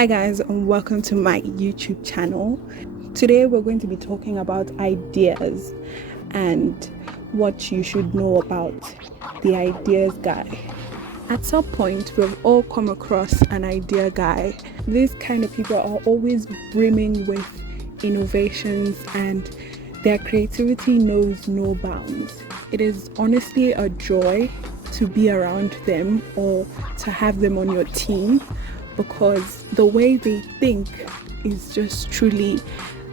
Hi guys, and welcome to my YouTube channel. Today we're going to be talking about ideas and what you should know about the ideas guy. At some point, we've all come across an idea guy. These kind of people are always brimming with innovations and their creativity knows no bounds. It is honestly a joy to be around them or to have them on your team, because the way they think is just truly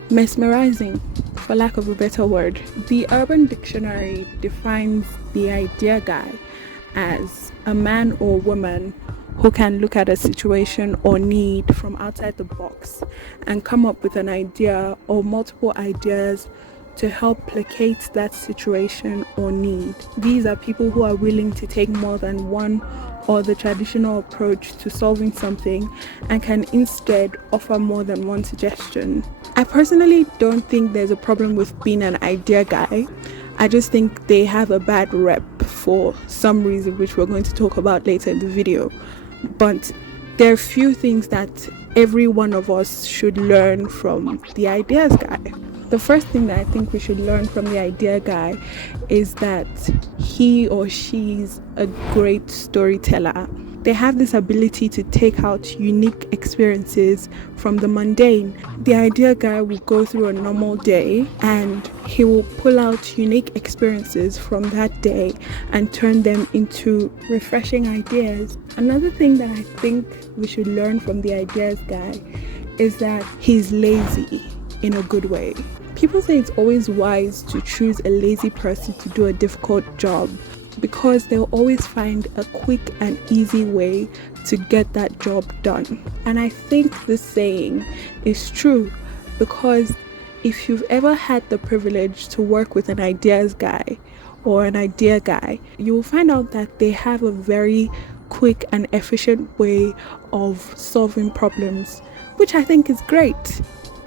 mesmerizing, for lack of a better word. The Urban Dictionary defines the idea guy as a man or woman who can look at a situation or need from outside the box and come up with an idea or multiple ideas to help placate that situation or need. These are people who are willing to take more than one or the traditional approach to solving something and can instead offer more than one suggestion. I personally don't think there's a problem with being an idea guy. I just think they have a bad rep for some reason, which we're going to talk about later in the video. But there are a few things that every one of us should learn from the ideas guy. The first thing that I think we should learn from the idea guy is that he or she's a great storyteller. They have this ability to take out unique experiences from the mundane. The idea guy will go through a normal day and he will pull out unique experiences from that day and turn them into refreshing ideas. Another thing that I think we should learn from the ideas guy is that he's lazy in a good way. People say it's always wise to choose a lazy person to do a difficult job because they'll always find a quick and easy way to get that job done. And I think this saying is true, because if you've ever had the privilege to work with an ideas guy or an idea guy, you will find out that they have a very quick and efficient way of solving problems, which I think is great.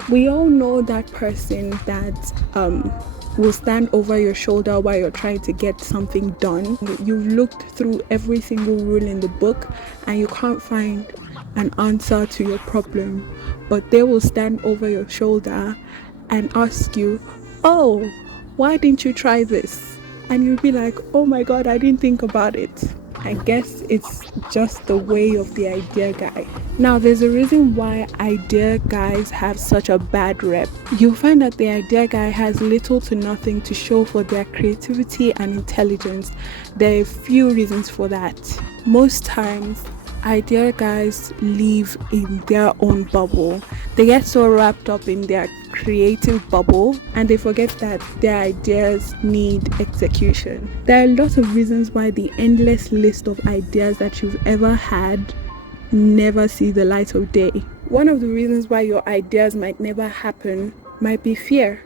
We all know that person that will stand over your shoulder while you're trying to get something done. You've looked through every single rule in the book and you can't find an answer to your problem, but they will stand over your shoulder and ask you, "Oh, why didn't you try this?" And you'll be like, "Oh my god, I didn't think about it." I guess it's just the way of the idea guy. Now, there's a reason why idea guys have such a bad rep. You'll find that the idea guy has little to nothing to show for their creativity and intelligence. There are a few reasons for that. Most times, idea guys live in their own bubble. They get so wrapped up in their creative bubble and they forget that their ideas need execution. There are lots of reasons why the endless list of ideas that you've ever had never see the light of day. One of the reasons why your ideas might never happen might be fear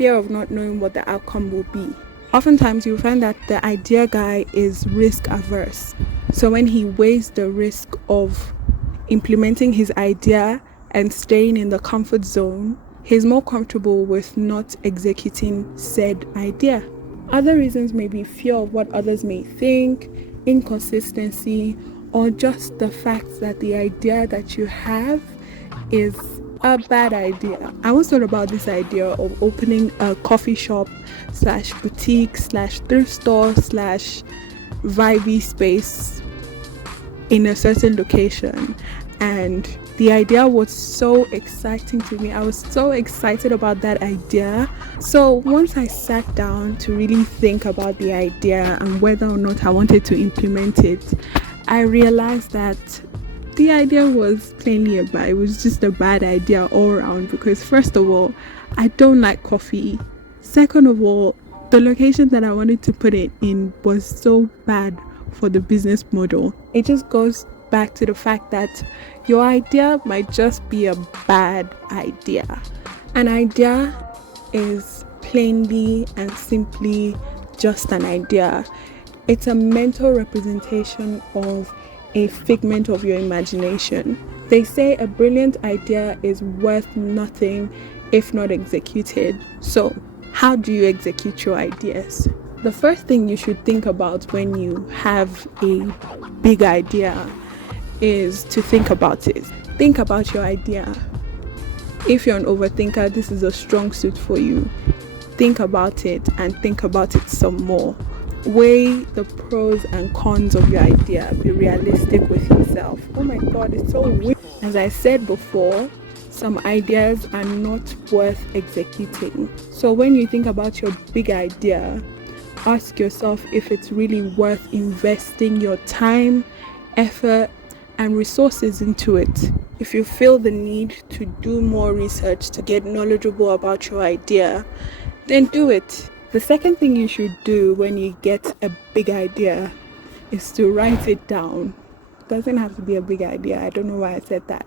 of not knowing what the outcome will be. Oftentimes you'll find that the idea guy is risk averse. So when he weighs the risk of implementing his idea and staying in the comfort zone, he's more comfortable with not executing said idea. Other reasons may be fear of what others may think, inconsistency, or just the fact that the idea that you have is a bad idea. I once thought about this idea of opening a coffee shop / boutique / thrift store / vibey space in a certain location, and the idea was so exciting to me. I was so excited about that idea. So once I sat down to really think about the idea and whether or not I wanted to implement it, I realized that the idea was plainly it was just a bad idea all around, because first of all, I don't like coffee. Second of all, the location that I wanted to put it in was so bad for the business model. It just goes back to the fact that your idea might just be a bad idea. An idea is plainly and simply just an idea. It's a mental representation of a figment of your imagination. They say a brilliant idea is worth nothing if not executed. So, how do you execute your ideas? The first thing you should think about when you have a big idea is to think about it. Think about your idea. If you're an overthinker, this is a strong suit for you. Think about it and think about it some more. Weigh the pros and cons of your idea. Be realistic with yourself. Oh my god, it's so weird. As I said before, some ideas are not worth executing. So when you think about your big idea, ask yourself if it's really worth investing your time, effort, and resources into it. If you feel the need to do more research to get knowledgeable about your idea, then do it. The second thing you should do when you get a big idea is to write it down. It doesn't have to be a big idea. I don't know why I said that,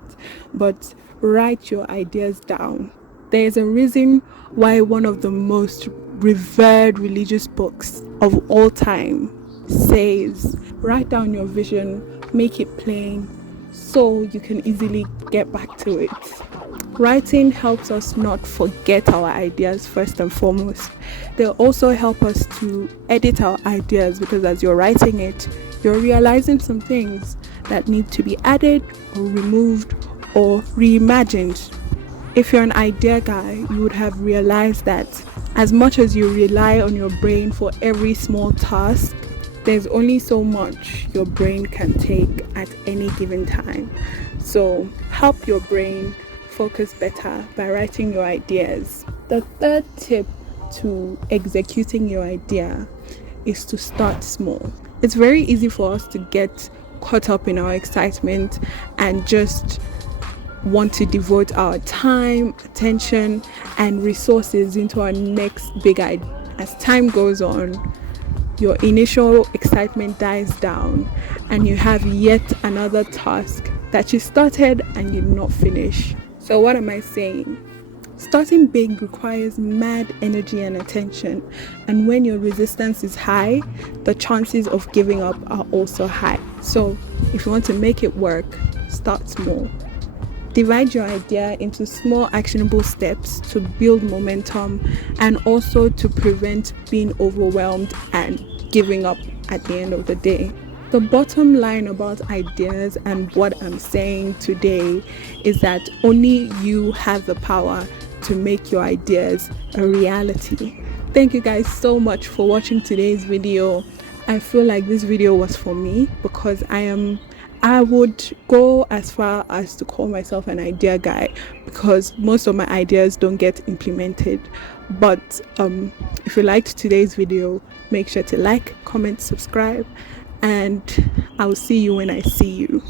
but write your ideas down. There is a reason why one of the most revered religious books of all time says, write down your vision, make it plain, so you can easily get back to it. Writing helps us not forget our ideas first and foremost. They also help us to edit our ideas, because as you're writing it, you're realizing some things that need to be added or removed or reimagined. If you're an idea guy, you would have realized that as much as you rely on your brain for every small task, there's only so much your brain can take at any given time. So help your brain focus better by writing your ideas. The third tip to executing your idea is to start small. It's very easy for us to get caught up in our excitement and just want to devote our time, attention, and resources into our next big idea. As time goes on, your initial excitement dies down and you have yet another task that you started and you did not finish. So what am I saying? Starting big requires mad energy and attention, and when your resistance is high, the chances of giving up are also high. So if you want to make it work, start small. Divide your idea into small actionable steps to build momentum and also to prevent being overwhelmed and giving up at the end of the day. The bottom line about ideas and what I'm saying today is that only you have the power to make your ideas a reality. Thank you guys so much for watching today's video. I feel like this video was for me because I would go as far as to call myself an idea guy because most of my ideas don't get implemented. But if you liked today's video, make sure to like, comment, subscribe, and I'll see you when I see you.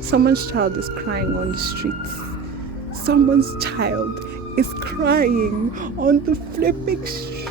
Someone's child is crying on the streets. Someone's child is crying on the flipping street.